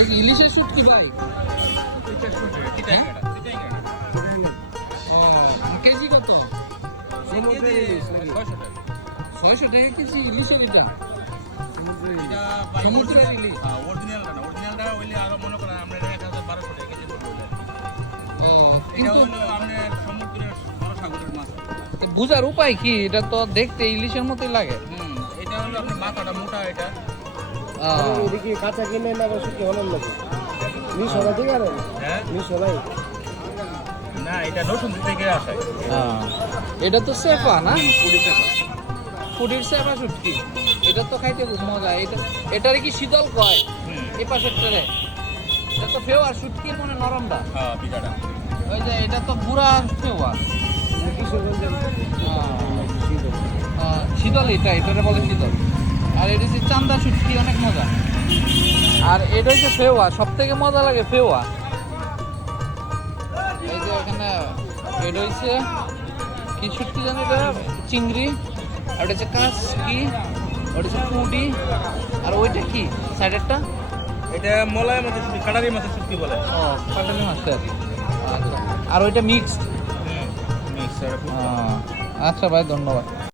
এটা কি ইলিশের শুটকি ভাই? ও কেজি কত? 600 টাকা কেজি ইলিশের এটা? সমুদ্রের ইলিশ। ও কিন্তু বুঝার উপায় কি? এটা তো দেখতে ইলিশের মতোই লাগে। এটা হলো আপনার মাথাটা মোটা এটা। এদিকে কাঁচা কিনে না শুটকি হলার লাগে মিশ হবে ঠিক আছে? হ্যাঁ মিশ হবে না, এটা নতুন থেকে আসে। এটা তো সেফা না? Police paper. ফুডির সেফা শুটকি। এটা তো খাইতে খুব মজা। এটারে কি শীতল কয়? এই পাশেরটারে এটা তো ফেওয়া শুটকির মনে নরমটা। হ্যাঁ পিঠাটা। ওই যে এটা তো গুড়া ফেওয়া। শীতল এটারে বলে শীতল। আর এটা হচ্ছে চান্দা শুটকি, অনেক মজা। আর এটা হচ্ছে ফেওয়া, সব থেকে মজা লাগে ফেওয়া। এই যে এখানে এটা হচ্ছে কি শুটকি জানি, এটা চিংড়ি, আর ওটা হচ্ছে কাসকি, ওটা হচ্ছে পুডি, আর ওইটা কি সাইডেরটা? এটা মলাই মাছের শুটকি, কাটারি মাছের শুটকি বলে। ও পাটালি মাছটা। আচ্ছা, আর ওইটা মিক্সড। মিক্স। আচ্ছা ভাই, ধন্যবাদ।